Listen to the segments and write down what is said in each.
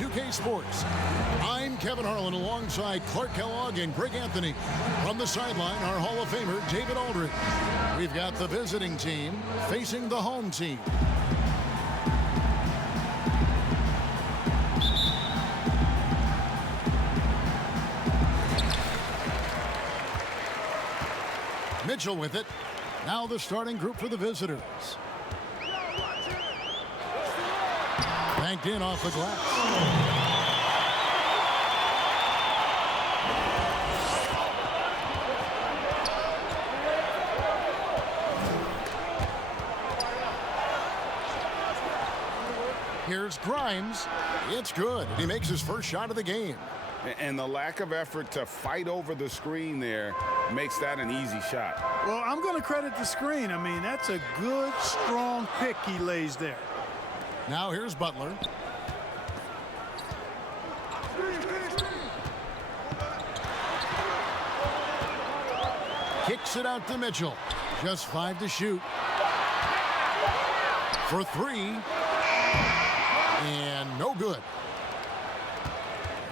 NBA2K Sports. I'm Kevin Harlan alongside Clark Kellogg and Greg Anthony. From the sideline, our Hall of Famer, David Aldridge. We've got the visiting team facing the home team. Mitchell with it. Now the starting group for the visitors. Banked in off the glass. Here's Grimes. It's good. He makes his first shot of the game. And the lack of effort to fight over the screen there makes that an easy shot. Well, I'm going to credit the screen. I mean, that's a good, strong pick he lays there. Now here's Butler. Kicks it out to Mitchell. Just 5 to shoot. For 3. And no good.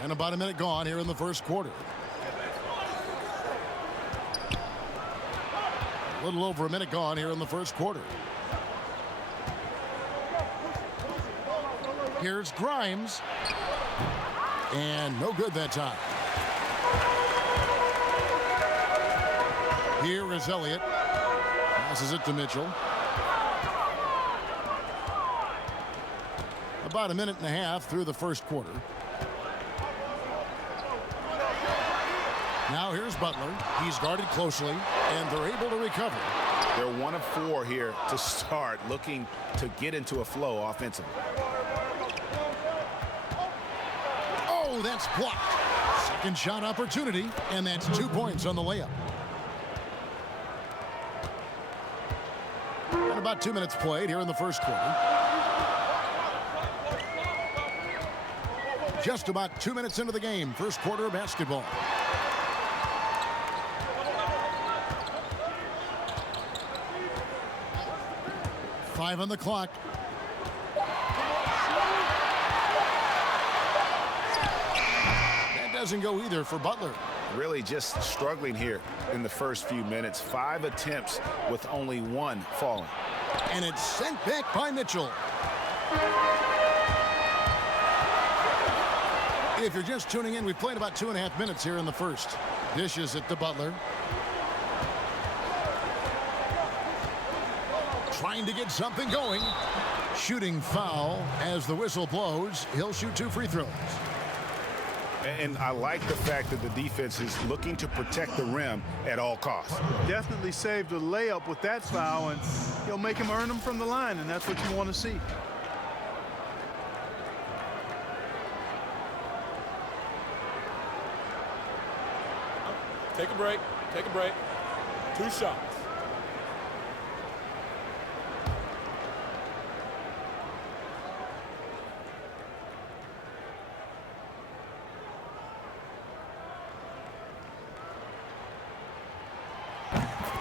And about a minute gone here in the first quarter. A little over a minute gone here in the first quarter. Here's Grimes. And no good that time. Here is Elliott. Passes it to Mitchell. About a minute and a half through the first quarter. Now here's Butler. He's guarded closely, and they're able to recover. They're 1 of 4 here to start, looking to get into a flow offensively. Oh, that's blocked. Second shot opportunity, and that's 2 points on the layup. And about 2 minutes played here in the first quarter. Just about 2 minutes into the game, first quarter of basketball. Five on the clock. That doesn't go either for Butler. Really just struggling here in the first few minutes. 5 attempts with only 1 falling. And it's sent back by Mitchell. If you're just tuning in, we've played about 2.5 minutes here in the first. Dishes it to Butler. Trying to get something going. Shooting foul as the whistle blows. He'll shoot 2 free throws. And I like the fact that the defense is looking to protect the rim at all costs. Definitely saved a layup with that foul, and he'll make him earn them from the line, and that's what you want to see. Take a break. Take a break. 2 shots.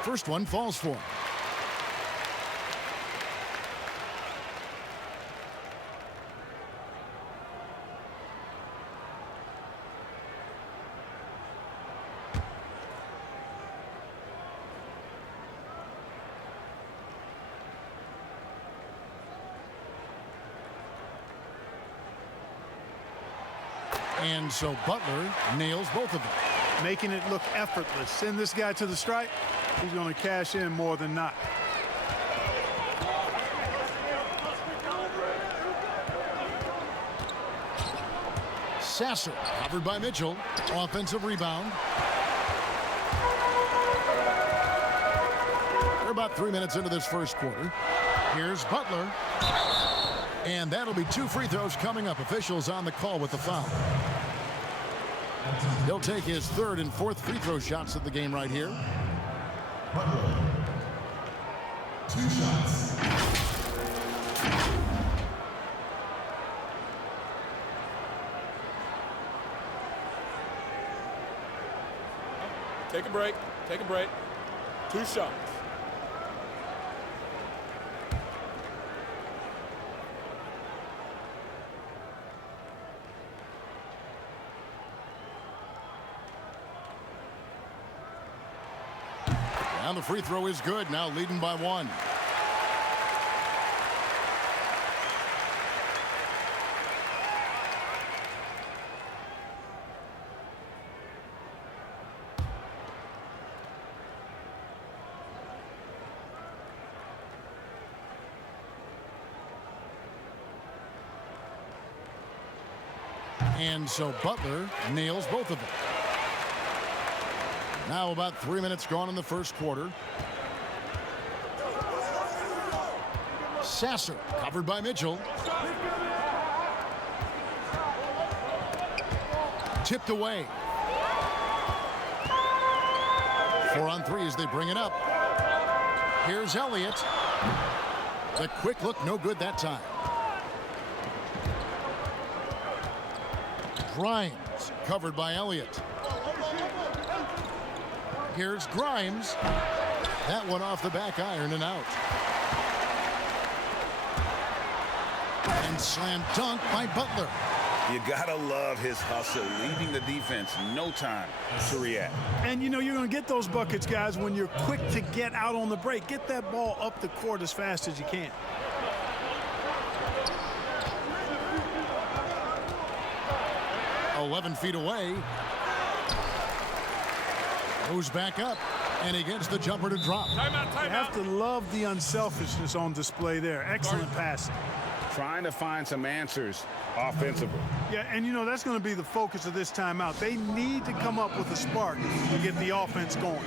First one falls for him. And so Butler nails both of them. Making it look effortless. Send this guy to the stripe. He's going to cash in more than not. Sasser covered by Mitchell. Offensive rebound. We're about 3 minutes into this first quarter. Here's Butler. And that'll be 2 free throws coming up. Officials on the call with the foul. He'll take his 3rd and 4th free throw shots of the game right here. Butler. 2 shots. Take a break. Take a break. 2 shots. And the free throw is good, now leading by 1. And so Butler nails both of them. Now about 3 minutes gone in the first quarter. Sasser covered by Mitchell. Tipped away. 4 on 3 as they bring it up. Here's Elliott. The quick look, no good that time. Grimes covered by Elliott. Here's Grimes. That one off the back iron and out. And slam dunk by Butler. You gotta love his hustle, leaving the defense no time to react. And you know you're going to get those buckets, guys, when you're quick to get out on the break. Get that ball up the court as fast as you can. .11 feet away. Goes back up, and he gets the jumper to drop. Timeout, timeout. You have to love the unselfishness on display there. Excellent passing. Trying to find some answers offensively. Yeah, and you know that's going to be the focus of this timeout. They need to come up with a spark to get the offense going.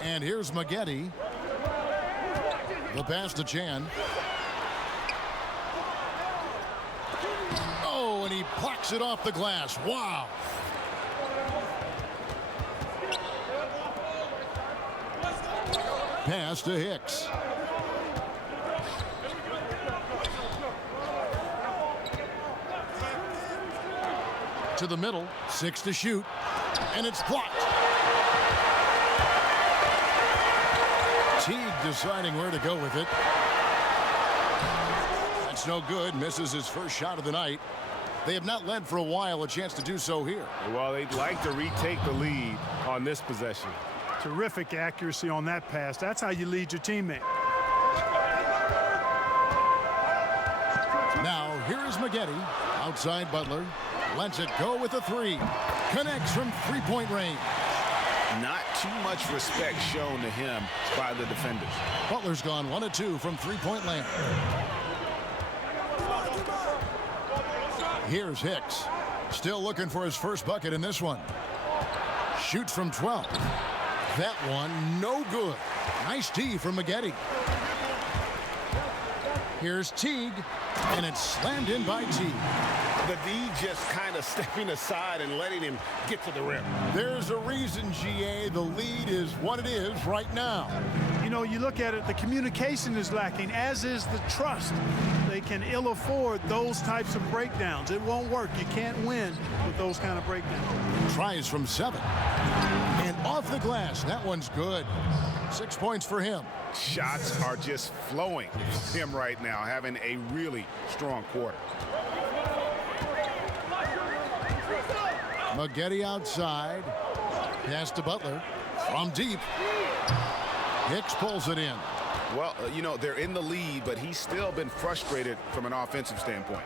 And here's Maggette. The pass to Chan. Oh, and he blocks it off the glass. Wow. Pass to Hicks. To the middle. 6 to shoot. And it's blocked. Teague deciding where to go with it. That's no good. Misses his first shot of the night. They have not led for a while. A chance to do so here. Well, they'd like to retake the lead on this possession. Terrific accuracy on that pass. That's how you lead your teammate. Now, here is Maggette. Outside Butler. Lets it go with a 3. Connects from three-point range. Not too much respect shown to him by the defenders. Butler's gone 1 of 2 from three-point land. Here's Hicks. Still looking for his first bucket in this one. Shoots from 12. That one, no good. Nice D from Maggette. Here's Teague, and it's slammed in by Teague. The D just kind of stepping aside and letting him get to the rim. There's a reason, GA, the lead is what it is right now. You know, you look at it, the communication is lacking, as is the trust. They can ill afford those types of breakdowns. It won't work. You can't win with those kind of breakdowns. Tries from 7. And off the glass. That one's good. 6 points for him. Shots are just flowing from him right now, having a really strong quarter. Maggette outside. Pass to Butler. From deep. Hicks pulls it in. Well, you know, they're in the lead, but he's still been frustrated from an offensive standpoint.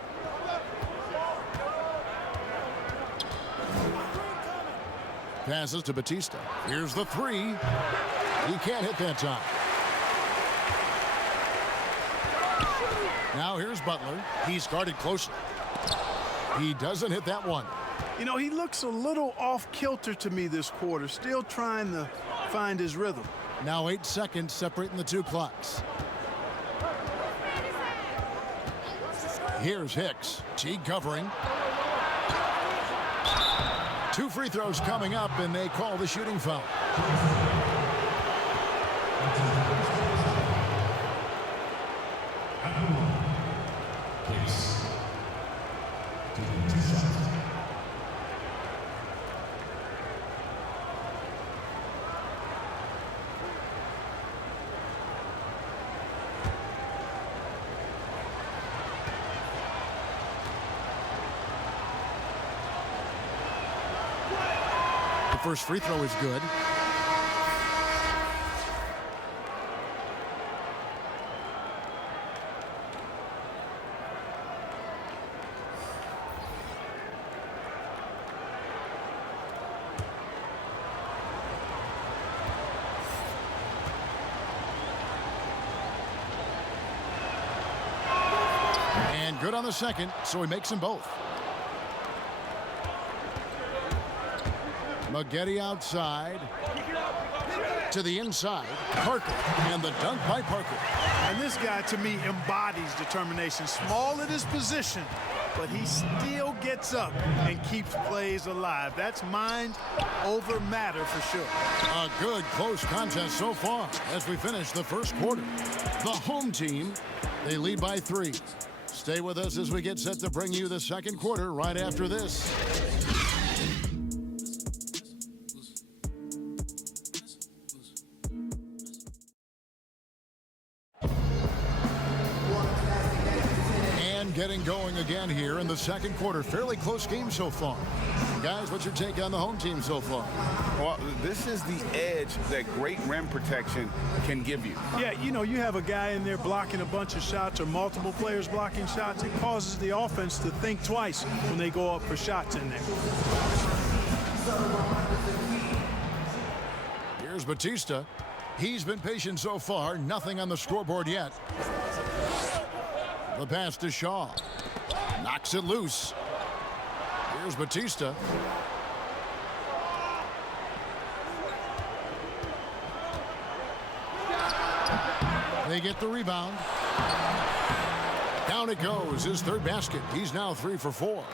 Passes to Batista. Here's the three. He can't hit that time. Now here's Butler. He's guarded closely. He doesn't hit that one. You know, he looks a little off kilter to me this quarter, still trying to find his rhythm. Now 8 seconds separating the two clocks. Here's Hicks. Teague covering. 2 free throws coming up, and they call the shooting foul. First free throw is good. And good on the second, so he makes them both. Maggette outside to the inside. Parker, and the dunk by Parker. And this guy, to me, embodies determination. Small at his position, but he still gets up and keeps plays alive. That's mind over matter for sure. A good close contest so far as we finish the first quarter. The home team, they lead by 3. Stay with us as we get set to bring you the second quarter right after this. Getting going again here in the second quarter. Fairly close game so far. Guys, what's your take on the home team so far? Well, this is the edge that great rim protection can give you. Yeah, you know, you have a guy in there blocking a bunch of shots or multiple players blocking shots. It causes the offense to think twice when they go up for shots in there. Here's Batista. He's been patient so far. Nothing on the scoreboard yet. The pass to Shaw. Knocks it loose. Here's Batista. They get the rebound. Down it goes. His third basket. He's now 3 for 4.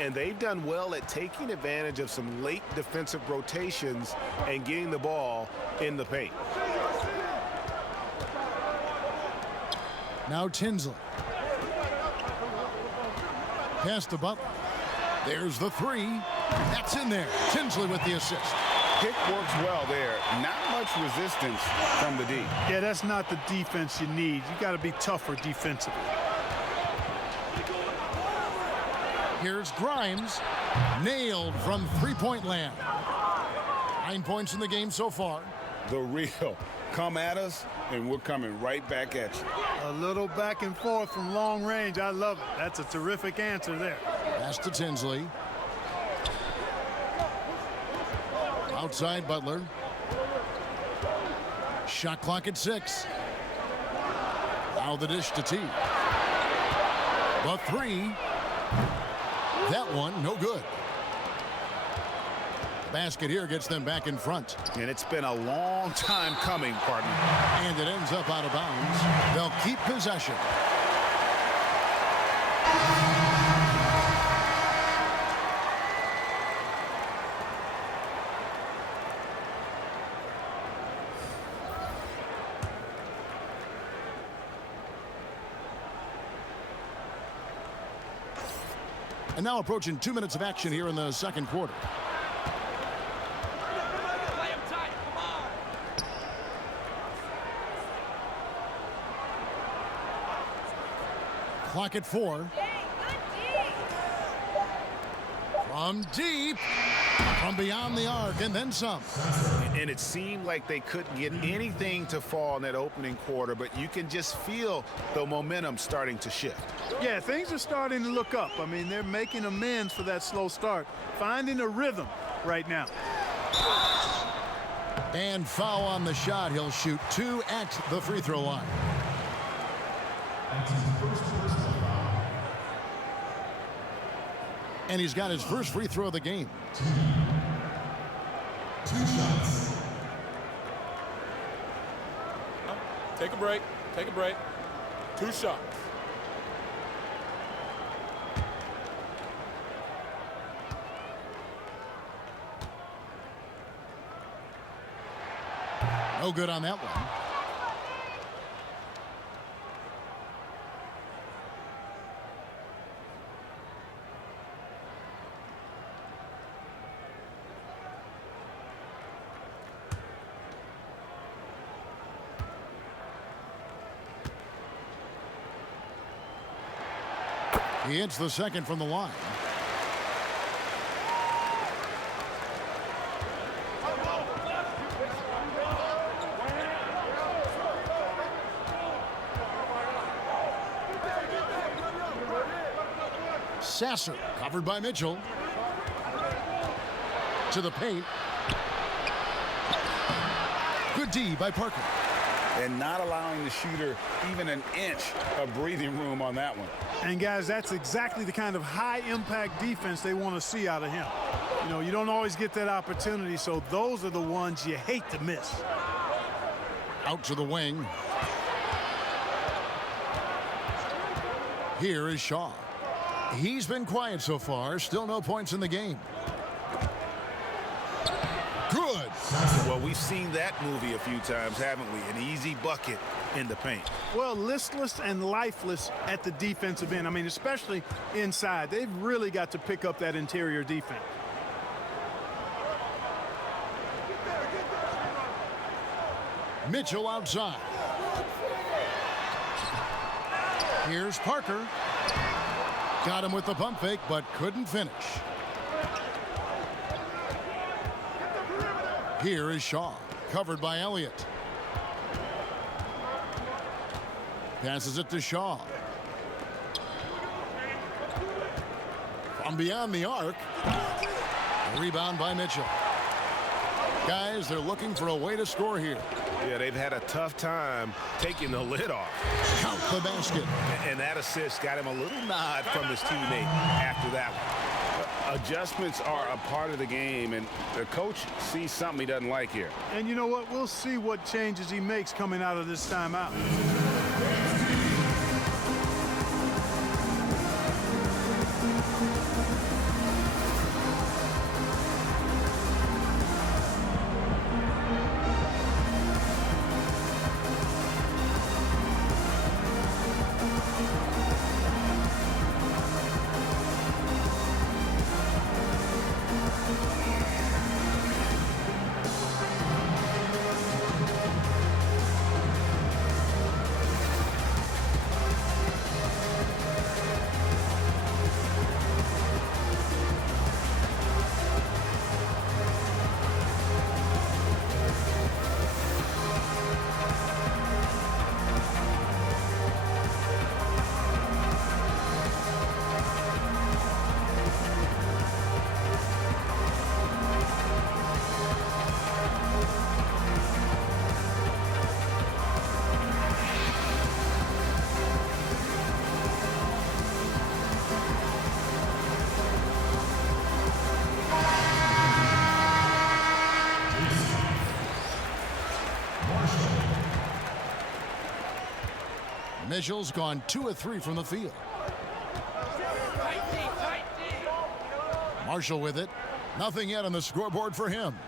And they've done well at taking advantage of some late defensive rotations and getting the ball in the paint. Now Tinsley. Pass to Butler. There's the 3. That's in there. Tinsley with the assist. Pick works well there. Not much resistance from the D. Yeah, that's not the defense you need. You got to be tougher defensively. Here's Grimes. Nailed from three-point land. 9 points in the game so far. The real. Come at us, and we're coming right back at you. A little back and forth from long range. I love it. That's a terrific answer there. Pass to Tinsley. Outside Butler. Shot clock at 6. Now the dish to T. The 3. That one, no good. Basket here gets them back in front. And it's been a long time coming, partner. And it ends up out of bounds. They'll keep possession. And now approaching 2 minutes of action here in the second quarter. Clock at 4. From deep. From beyond the arc and then some. And it seemed like they couldn't get anything to fall in that opening quarter, but you can just feel the momentum starting to shift. Yeah, things are starting to look up. I mean, they're making amends for that slow start, finding a rhythm right now. And foul on the shot. He'll shoot 2 at the free throw line. And he's got his first free throw of the game. 2 shots. Take a break. Take a break. 2 shots. No good on that one. He hits the second from the line. Sasser covered by Mitchell. To the paint. Good D by Parker. And not allowing the shooter even an inch of breathing room on that one. And guys, that's exactly the kind of high-impact defense they want to see out of him. You know, you don't always get that opportunity, so those are the ones you hate to miss. Out to the wing. Here is Shaw. He's been quiet so far. Still no points in the game. Good. Well, we've seen that movie a few times, haven't we? An easy bucket in the paint. Well, listless and lifeless at the defensive end. I mean, especially inside. They've really got to pick up that interior defense. Mitchell outside. Here's Parker. Got him with the pump fake, but couldn't finish. Here is Shaw, covered by Elliott. Passes it to Shaw. From beyond the arc. Rebound by Mitchell. Guys, they're looking for a way to score here. Yeah, they've had a tough time taking the lid off. Count the basket. And that assist got him a little nod from his teammate after that one. Adjustments are a part of the game, and the coach sees something he doesn't like here. And you know what? We'll see what changes he makes coming out of this timeout. Mitchell's gone 2 of 3 from the field. Marshall with it. Nothing yet on the scoreboard for him.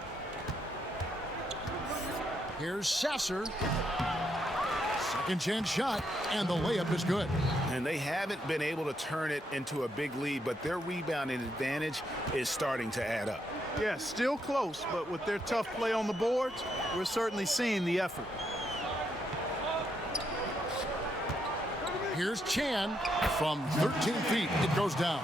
Here's Sasser. Second chance shot, and the layup is good. And they haven't been able to turn it into a big lead, but their rebounding advantage is starting to add up. Yeah, still close, but with their tough play on the boards, we're certainly seeing the effort. Here's Chan from 13 feet. It goes down.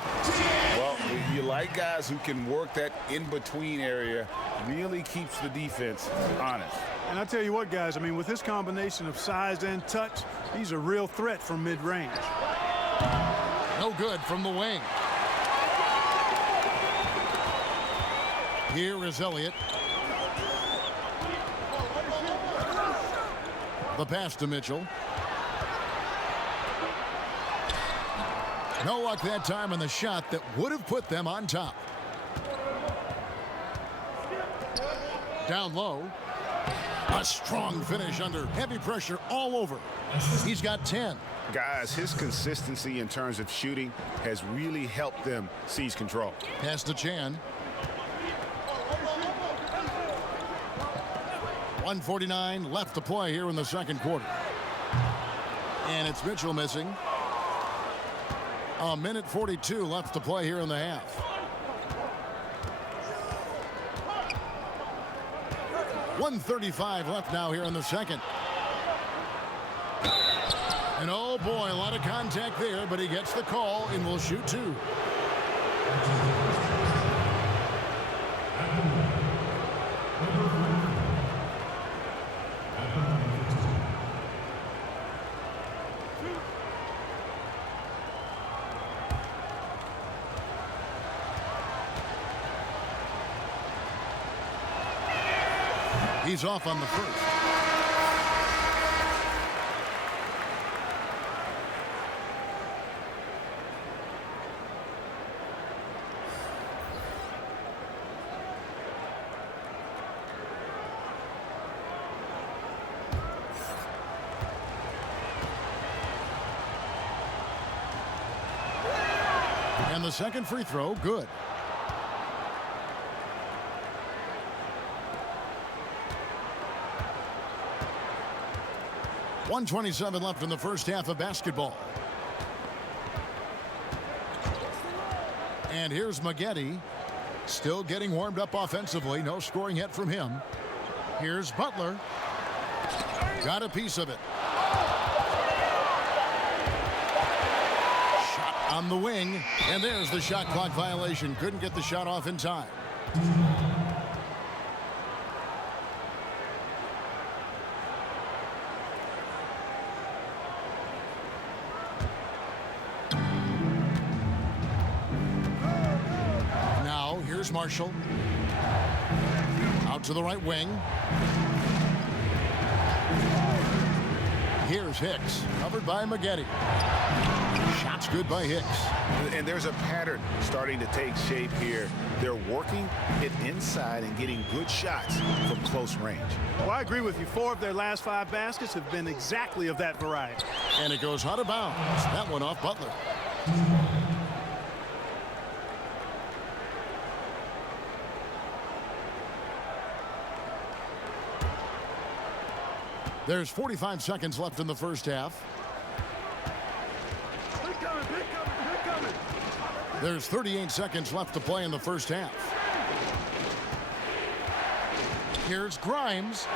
Well, you like guys who can work that in-between area, really keeps the defense honest. And I tell you what, guys, I mean, with this combination of size and touch, he's a real threat from mid-range. No good from the wing. Here is Elliott. The pass to Mitchell. No luck that time on the shot that would have put them on top. Down low. A strong finish under heavy pressure all over. He's got 10. Guys, his consistency in terms of shooting has really helped them seize control. Pass to Chan. 1:49 left to play here in the second quarter. And it's Mitchell missing. 1:42 left to play here in the half. 1:35 left now here in the second. And oh boy, a lot of contact there, but he gets the call and will shoot two. He's off on the first. And the second free throw, good. .127 left in the first half of basketball. And here's Maggette, still getting warmed up offensively. No scoring yet from him. Here's Butler. Got a piece of it. Shot on the wing. And there's the shot clock violation. Couldn't get the shot off in time. Marshall out to the right wing. Here's Hicks, covered by Maggette. Shots good by Hicks. And there's a pattern starting to take shape here. They're working it inside and getting good shots from close range. Well, I agree with you. 4 of their last 5 baskets have been exactly of that variety. And it goes out of bounds. That one off Butler. There's 45 seconds left in the first half. There's 38 seconds left to play in the first half. Here's Grimes.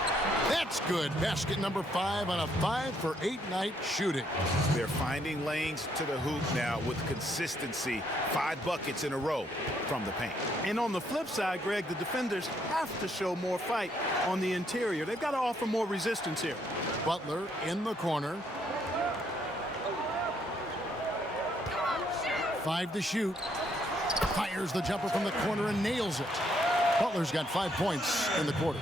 That's good. Basket number 5 on a 5 for 8 night shooting. They're finding lanes to the hoop now with consistency. 5 buckets in a row from the paint. And on the flip side, Greg, the defenders have to show more fight on the interior. They've got to offer more resistance here. Butler in the corner. 5 to shoot. Fires the jumper from the corner and nails it. Butler's got 5 points in the quarter.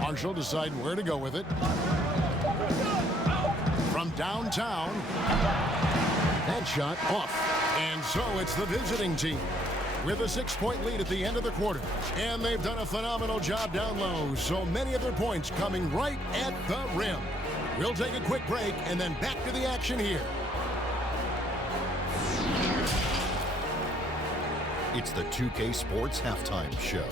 Marshall deciding where to go with it. From downtown. That shot off. And so it's the visiting team with a 6-point lead at the end of the quarter. And they've done a phenomenal job down low. So many of their points coming right at the rim. We'll take a quick break and then back to the action here. It's the 2K Sports Halftime Show.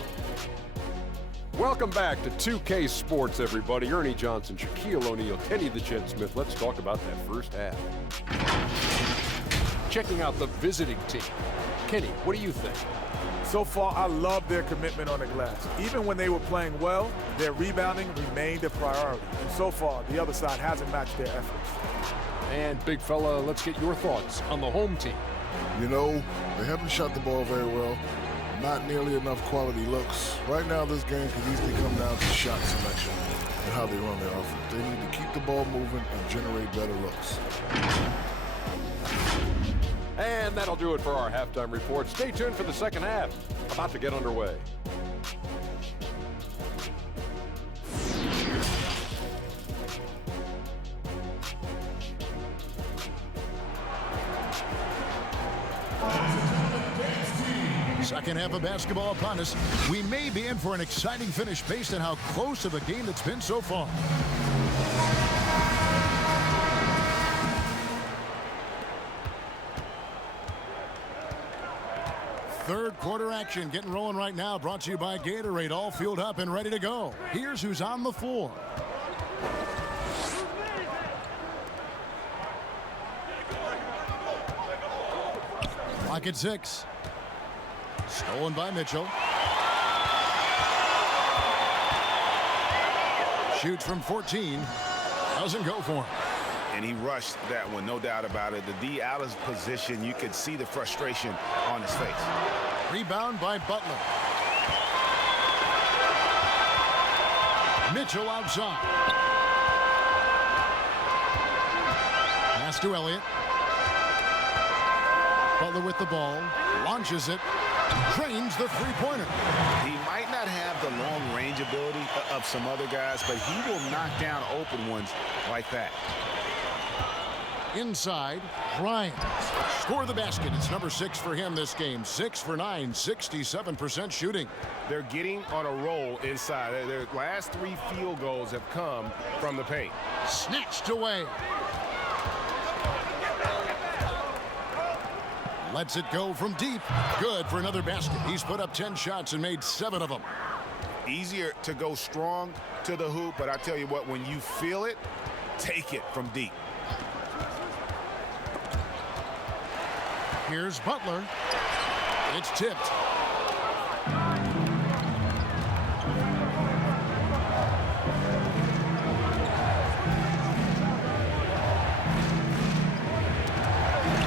Welcome back to 2K Sports, everybody. Ernie Johnson, Shaquille O'Neal, Kenny the Jet Smith. Let's talk about that first half. Checking out the visiting team. Kenny, what do you think? So far, I love their commitment on the glass. Even when they were playing well, their rebounding remained a priority. And so far, the other side hasn't matched their efforts. And big fella, let's get your thoughts on the home team. You know, they haven't shot the ball very well. Not nearly enough quality looks. Right now, this game could easily come down to shot selection and how they run their offense. They need to keep the ball moving and generate better looks. And that'll do it for our halftime report. Stay tuned for the second half. About to get underway. Second half of basketball upon us. We may be in for an exciting finish based on how close of a game it's been so far. Third quarter action getting rolling right now, brought to you by Gatorade, all fueled up and ready to go. Here's who's on the floor. Clock at 6. Stolen by Mitchell. Shoots from 14. Doesn't go for him. And he rushed that one, no doubt about it. The D out of position, you could see the frustration on his face. Rebound by Butler. Mitchell outside. Pass to Elliott. Butler with the ball. Launches it. Drains the three-pointer. He might not have the long-range ability of some other guys, but he will knock down open ones like that. Inside, Bryant. Score the basket. It's number 6 for him this game. 6 for 9, 67% shooting. They're getting on a roll inside. Their last 3 field goals have come from the paint. Snatched away. Lets it go from deep. Good for another basket. He's put up 10 shots and made 7 of them. Easier to go strong to the hoop, but I tell you what, when you feel it, take it from deep. Here's Butler. It's tipped.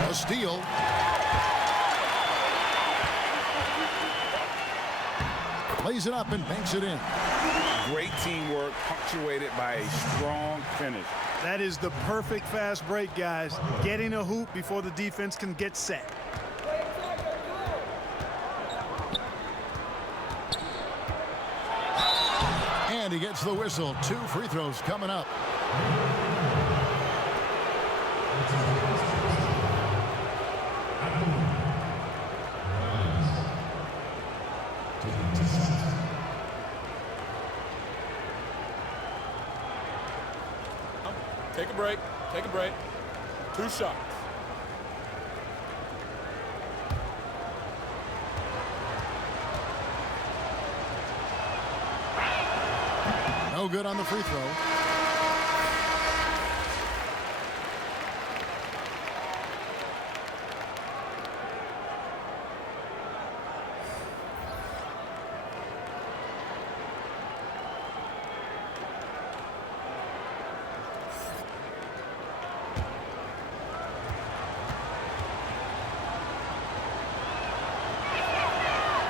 A steal. Plays it up and banks it in. Great teamwork, punctuated by a strong finish. That is the perfect fast break, guys. Getting a hoop before the defense can get set. And he gets the whistle. 2 free throws coming up. Take a break. Take a break. 2 shots. No good on the free throw.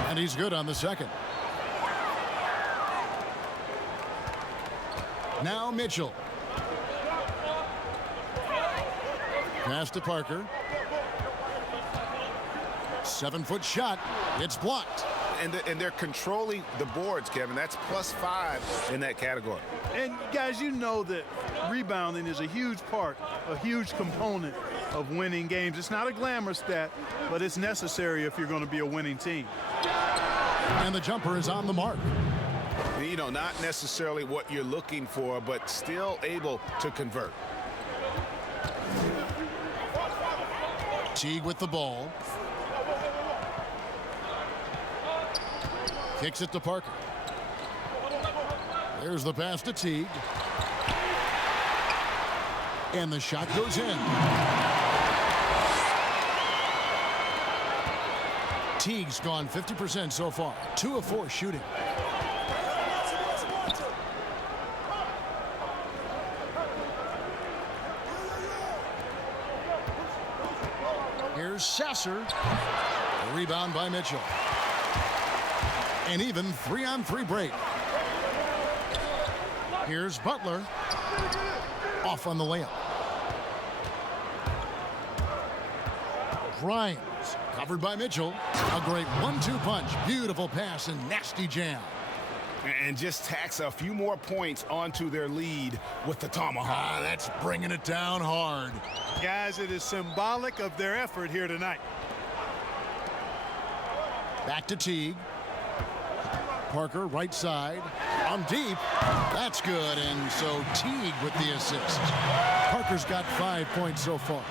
And he's good on the second. Now Mitchell. Pass to Parker. 7-foot shot. It's blocked. And they're controlling the boards, Kevin. That's +5 in that category. And guys, you know that rebounding is a huge part, a huge component of winning games. It's not a glamour stat, but it's necessary if you're going to be a winning team. And the jumper is on the mark. You know, not necessarily what you're looking for, but still able to convert. Teague with the ball. Kicks it to Parker. There's the pass to Teague. And the shot goes in. Teague's gone 50% so far. 2 of 4 shooting. Here's Sasser. A rebound by Mitchell. An even 3-on-3 break. Here's Butler. Off on the layup. Grimes. Covered by Mitchell. A great 1-2 punch. Beautiful pass and nasty jam. And just tacks a few more points onto their lead with the tomahawk. That's bringing it down hard. Guys, it is symbolic of their effort here tonight. Back to Teague. Parker, right side. On deep. That's good. And so Teague with the assist. Parker's got 5 points so far.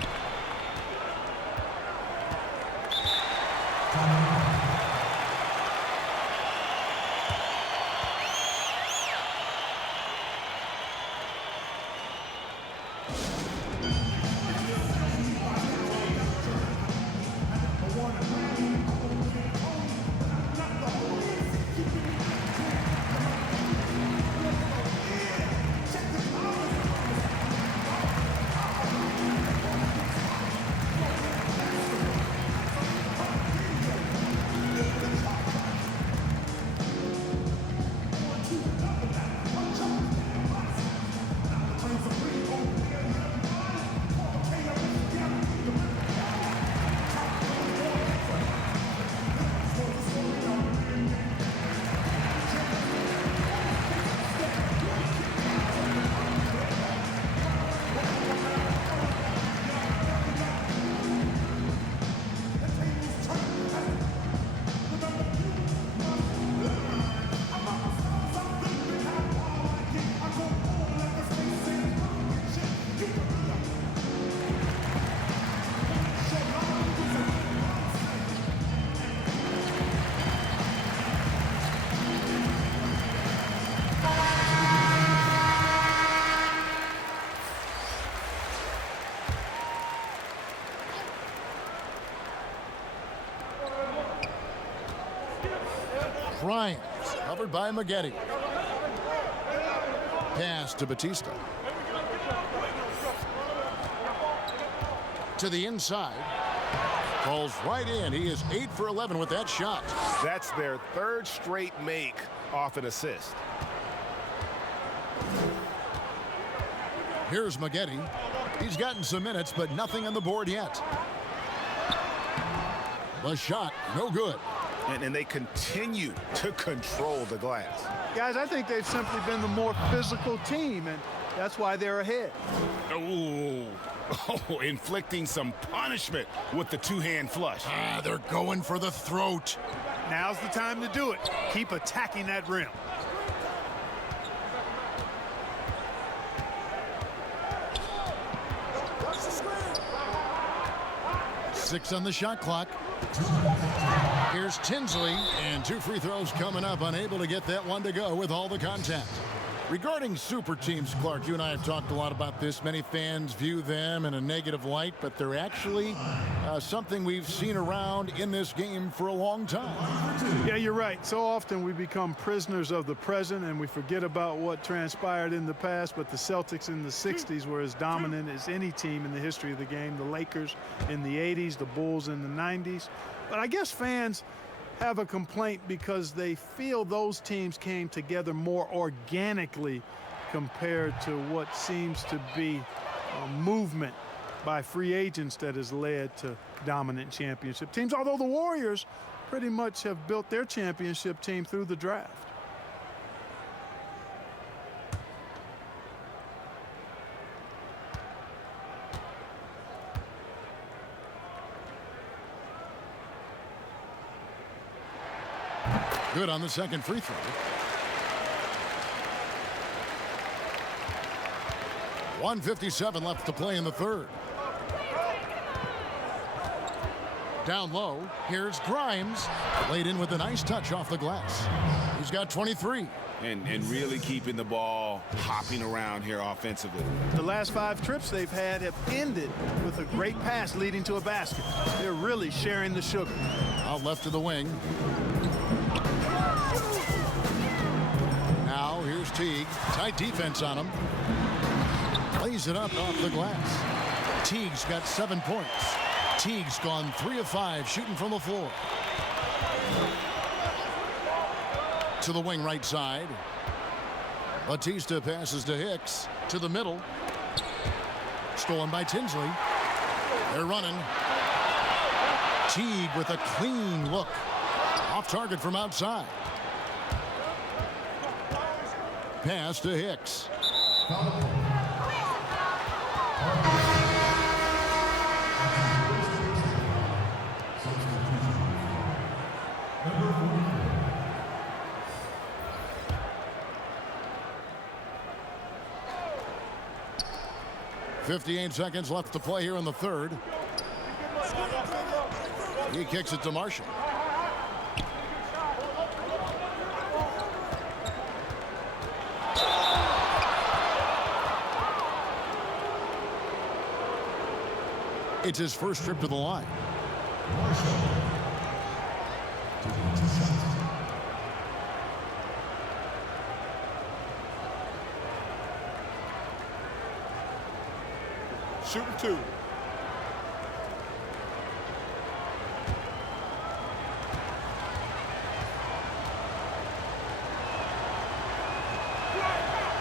Grimes, covered by Maggette. Pass to Batista. To the inside. Falls right in. He is 8 for 11 with that shot. That's their third straight make off an assist. Here's Maggette. He's gotten some minutes, but nothing on the board yet. The shot, no good. And they continue to control the glass. Guys, I think they've simply been the more physical team, and that's why they're ahead. Oh, inflicting some punishment with the two-hand flush. They're going for the throat. Now's the time to do it. Keep attacking that rim. Six on the shot clock. Here's Tinsley, and 2 free throws coming up, unable to get that one to go with all the contact. Regarding super teams, Clark, you and I have talked a lot about this. Many fans view them in a negative light, but they're actually something we've seen around in this game for a long time. Yeah, you're right. So often we become prisoners of the present and we forget about what transpired in the past, but the Celtics in the 60s were as dominant as any team in the history of the game. The Lakers in the 80s, the Bulls in the 90s. But I guess fans have a complaint because they feel those teams came together more organically compared to what seems to be a movement by free agents that has led to dominant championship teams, although the Warriors pretty much have built their championship team through the draft. Good on the second free throw. 1:57 left to play in the third. Down low, here's Grimes. Laid in with a nice touch off the glass. He's got 23. And really keeping the ball hopping around here offensively. The last 5 trips they've had have ended with a great pass leading to a basket. They're really sharing the sugar. Out left to the wing. Now here's Teague. Tight defense on him. Lays it up off the glass. Teague's got 7 points. Teague's gone 3 of 5 shooting from the floor. To the wing right side. Batista passes to Hicks. To the middle. Stolen by Tinsley. They're running. Teague with a clean look. Off target from outside. Pass to Hicks. 58 seconds left to play here in the third. He kicks it to Marshall. It's his first trip to the line. Shooting 2.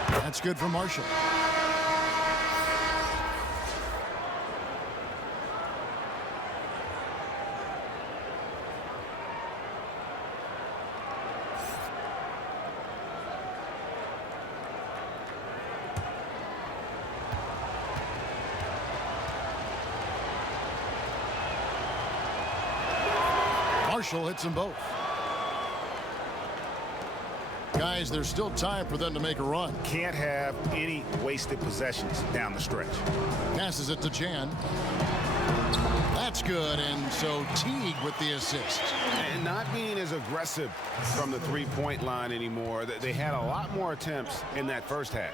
That's good for Marshall. Marshall hits them both. Guys, there's still time for them to make a run. Can't have any wasted possessions down the stretch. Passes it to Chan. That's good, and so Teague with the assist. And not being as aggressive from the three-point line anymore. They had a lot more attempts in that first half.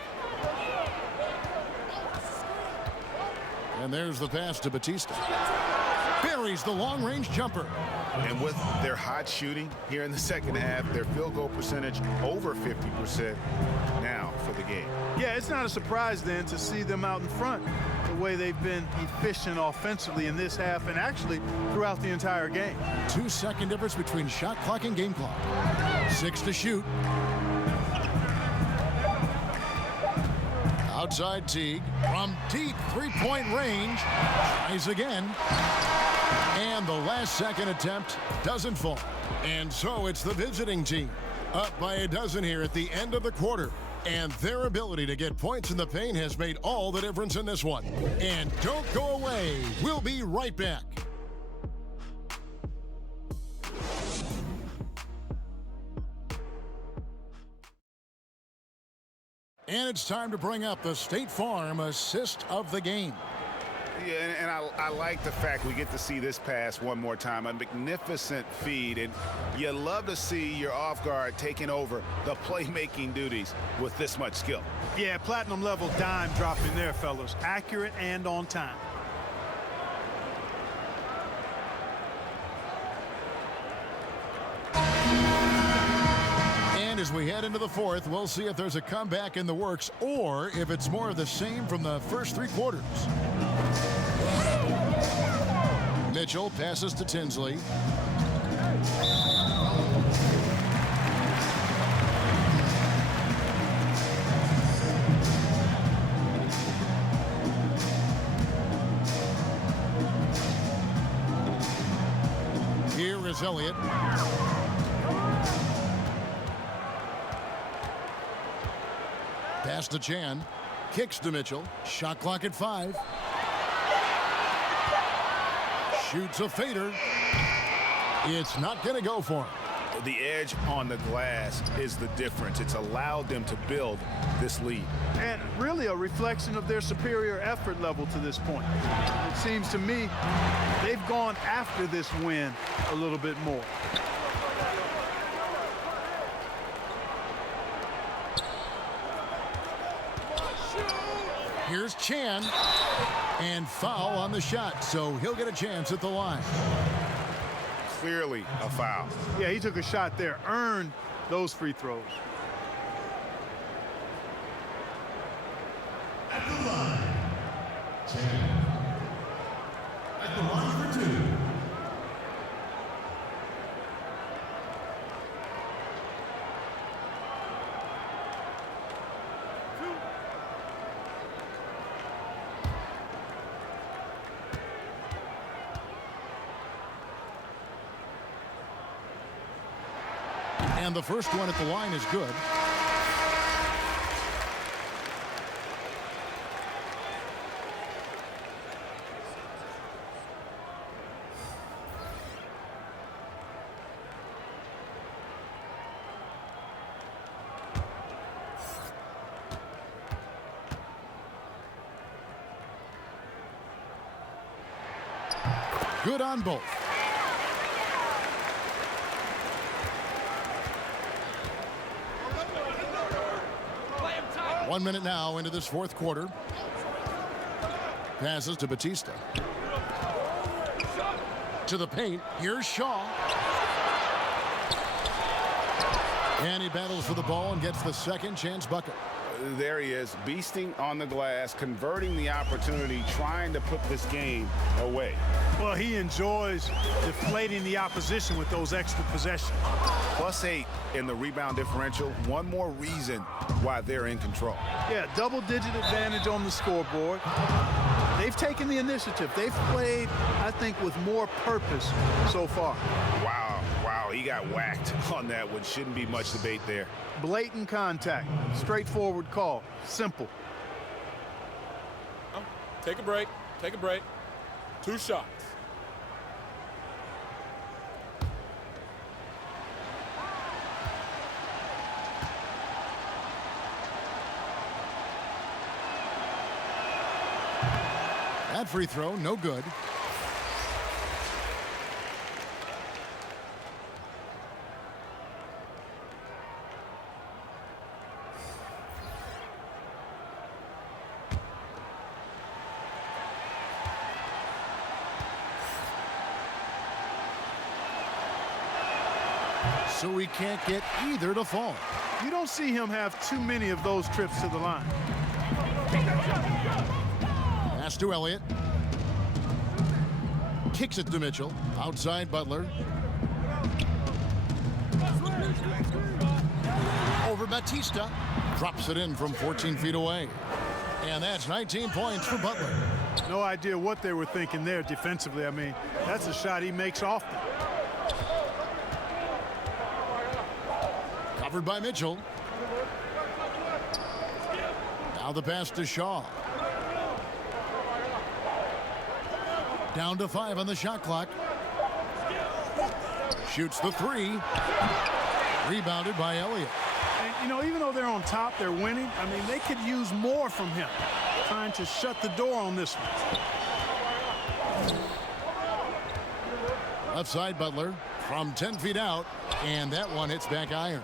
And there's the pass to Batista. Buries the long-range jumper. And with their hot shooting here in the second half, their field goal percentage over 50% now for the game. Yeah, it's not a surprise then to see them out in front the way they've been efficient offensively in this half and actually throughout the entire game. 2-second difference between shot clock and game clock. 6 to shoot. Outside Teague from deep three-point range. Tries again. And the last second attempt doesn't fall. And so it's the visiting team up by a dozen here at the end of the quarter. And their ability to get points in the paint has made all the difference in this one. And don't go away. We'll be right back. And it's time to bring up the State Farm assist of the game. Yeah, and I like the fact we get to see this pass one more time. A magnificent feed, and you love to see your off guard taking over the playmaking duties with this much skill. Yeah, platinum level dime dropping there, fellas. Accurate and on time. And as we head into the fourth, we'll see if there's a comeback in the works or if it's more of the same from the first three quarters. Mitchell passes to Tinsley. Here is Elliott. Pass to Chan. Kicks to Mitchell. Shot clock at 5. Shoots a fader. It's not going to go for him. The edge on the glass is the difference. It's allowed them to build this lead. And really a reflection of their superior effort level to this point. It seems to me they've gone after this win a little bit more. Here's Chan. And foul on the shot, so he'll get a chance at the line. Clearly a foul. Yeah, he took a shot there, earned those free throws. At the line, Chan. At the line for 2. And the first one at the line is good. Good on both. One minute now into this fourth quarter. Passes to Batista. To the paint. Here's Shaw. And he battles for the ball and gets the second chance bucket. There he is, beasting on the glass, converting the opportunity, trying to put this game away. Well, he enjoys deflating the opposition with those extra possessions. +8 in the rebound differential. One more reason why they're in control. Yeah, double-digit advantage on the scoreboard. They've taken the initiative. They've played, I think, with more purpose so far. Wow, he got whacked on that one. Shouldn't be much debate there. Blatant contact, straightforward call, simple. Take a break. 2 shots. That free throw, no good. So he can't get either to fall. You don't see him have too many of those trips to the line. Pass to Elliott. Kicks it to Mitchell. Outside Butler. Over Batista. Drops it in from 14 feet away. And that's 19 points for Butler. No idea what they were thinking there defensively. I mean, that's a shot he makes often. Covered by Mitchell. Now the pass to Shaw. Down to 5 on the shot clock. Shoots the 3. Rebounded by Elliott. And, you know, even though they're on top, they're winning. I mean, they could use more from him. Trying to shut the door on this one. Left side Butler from 10 feet out. And that one hits back iron.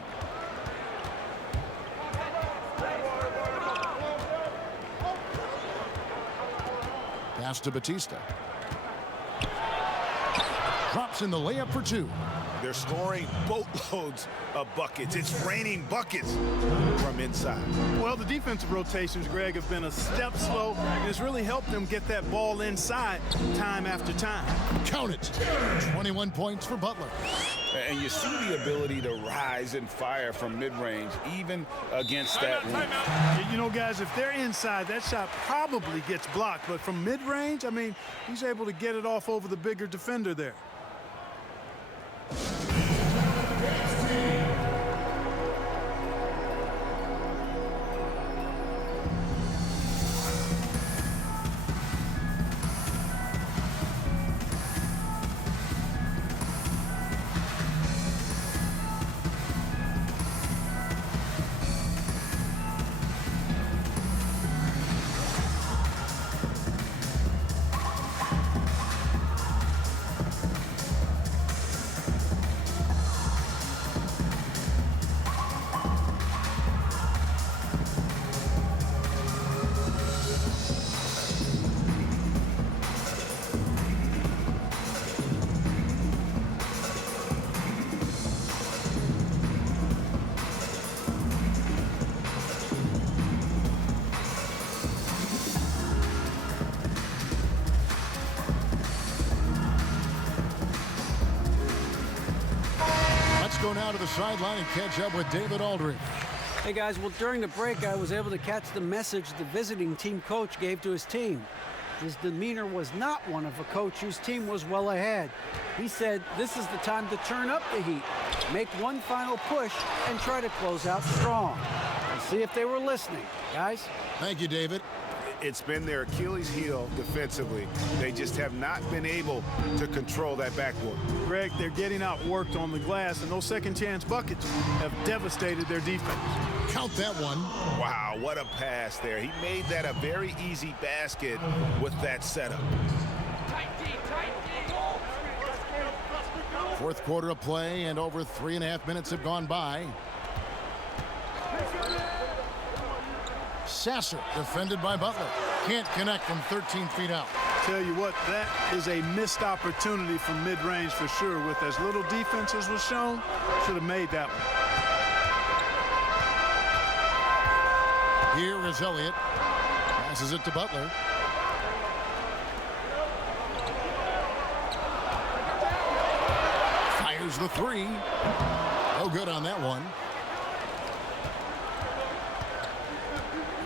Pass to Batista. Drops in the layup for 2. They're scoring boatloads of buckets. It's raining buckets from inside. Well, the defensive rotations, Greg, have been a step slow, and it's really helped them get that ball inside time after time. Count it. 21 points for Butler. And you see the ability to rise and fire from mid-range, even against that wind. You know, guys, if they're inside, that shot probably gets blocked. But from mid-range, I mean, he's able to get it off over the bigger defender there. Go now to the sideline and catch up with David Aldridge. Hey guys, well during the break I was able to catch the message the visiting team coach gave to his team. His demeanor was not one of a coach whose team was well ahead. He said this is the time to turn up the heat, make one final push, and try to close out strong. Let's see if they were listening, guys. Thank you, David. It's been their Achilles heel defensively. They just have not been able to control that backboard. Greg, they're getting outworked on the glass, and those second chance buckets have devastated their defense. Count that one. Wow, what a pass there. He made that a very easy basket with that setup. Fourth quarter of play, and over 3.5 minutes have gone by. Sasser defended by Butler. Can't connect from 13 feet out. Tell you what, that is a missed opportunity from mid-range for sure. With as little defense as was shown, should have made that one. Here is Elliott. Passes it to Butler. Fires the three. No good on that one.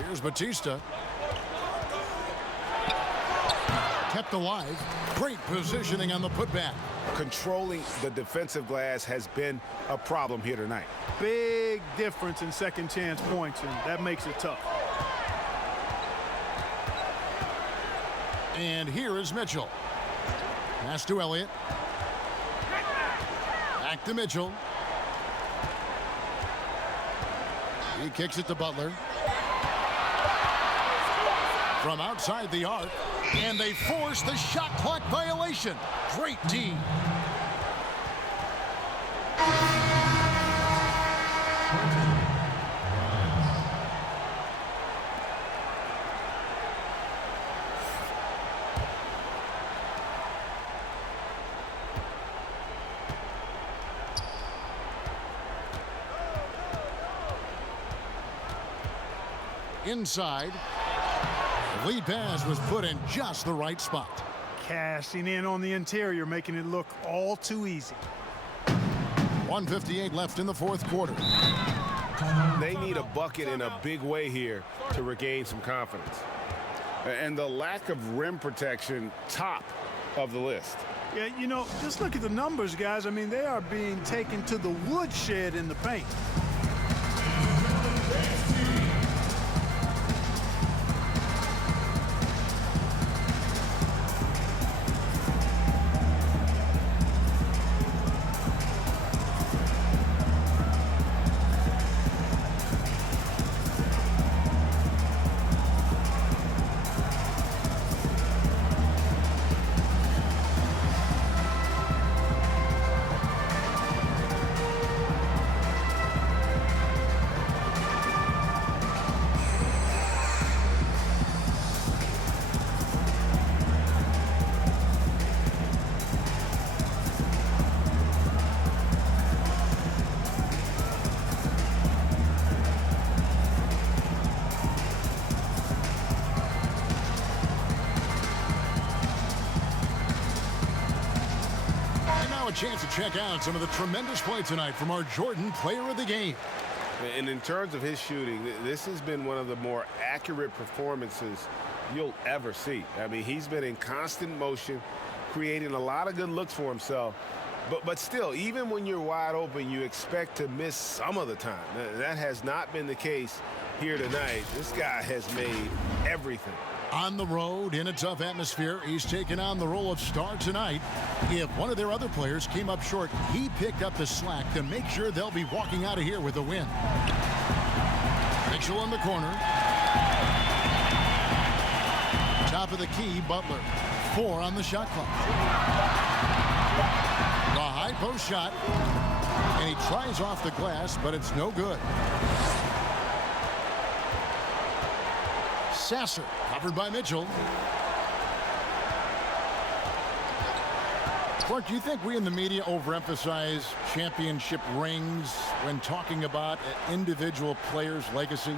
Here's Batista. Kept alive. Great positioning on the putback. Controlling the defensive glass has been a problem here tonight. Big difference in second chance points, and that makes it tough. And here is Mitchell. Pass to Elliott. Back to Mitchell. He kicks it to Butler. From outside the arc, and they force the shot clock violation. Great D. Inside. The lead pass was put in just the right spot. Cashing in on the interior, making it look all too easy. 1:58 left in the fourth quarter. They need a bucket in a big way here to regain some confidence. And the lack of rim protection, top of the list. Yeah, you know, just look at the numbers, guys. I mean, they are being taken to the woodshed in the paint. Chance to check out some of the tremendous play tonight from our Jordan Player of the Game. And in terms of his shooting, this has been one of the more accurate performances you'll ever see. I mean, he's been in constant motion, creating a lot of good looks for himself. But still, even when you're wide open, you expect to miss some of the time. That has not been the case here tonight. This guy has made everything. On the road, in a tough atmosphere, he's taken on the role of star tonight. If one of their other players came up short, he picked up the slack to make sure they'll be walking out of here with a win. Mitchell in the corner. Top of the key, Butler. 4 on the shot clock. The high post shot. And he tries off the glass, but it's no good. Sasser, covered by Mitchell. Clark, do you think we in the media overemphasize championship rings when talking about an individual player's legacy?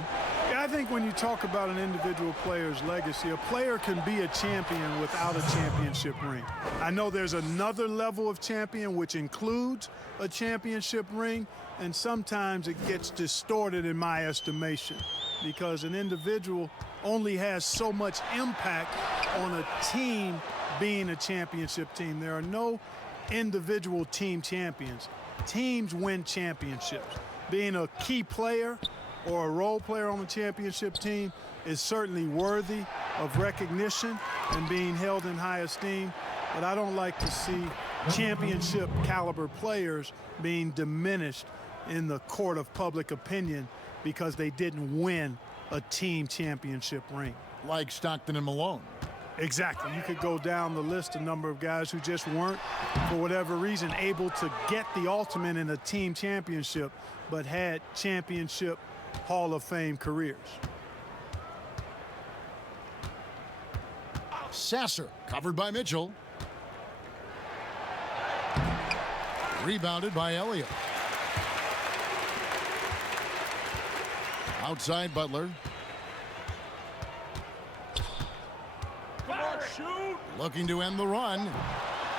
Yeah, I think when you talk about an individual player's legacy, a player can be a champion without a championship ring. I know there's another level of champion which includes a championship ring, and sometimes it gets distorted in my estimation because an individual only has so much impact on a team being a championship team. There are no individual team champions. Teams win championships. Being a key player or a role player on the championship team is certainly worthy of recognition and being held in high esteem, but I don't like to see championship caliber players being diminished in the court of public opinion because they didn't win a team championship ring. Like Stockton and Malone. Exactly. You could go down the list, a number of guys who just weren't, for whatever reason, able to get the ultimate in a team championship, but had championship Hall of Fame careers. Sasser, covered by Mitchell. Rebounded by Elliott. Outside Butler. Looking to end the run.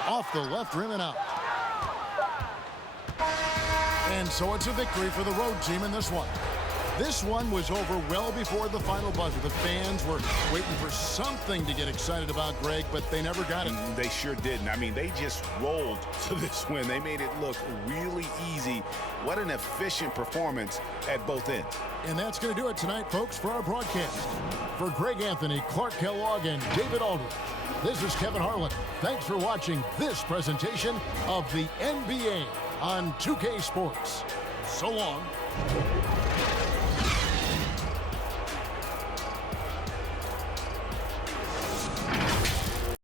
Off the left rim and out. And so it's a victory for the road team in this one. This one was over well before the final buzzer. The fans were waiting for something to get excited about, Greg, but they never got it. They sure didn't. I mean, they just rolled to this win. They made it look really easy. What an efficient performance at both ends. And that's going to do it tonight, folks, for our broadcast. For Greg Anthony, Clark Kellogg, and David Aldridge, this is Kevin Harlan. Thanks for watching this presentation of the NBA on 2K Sports. So long.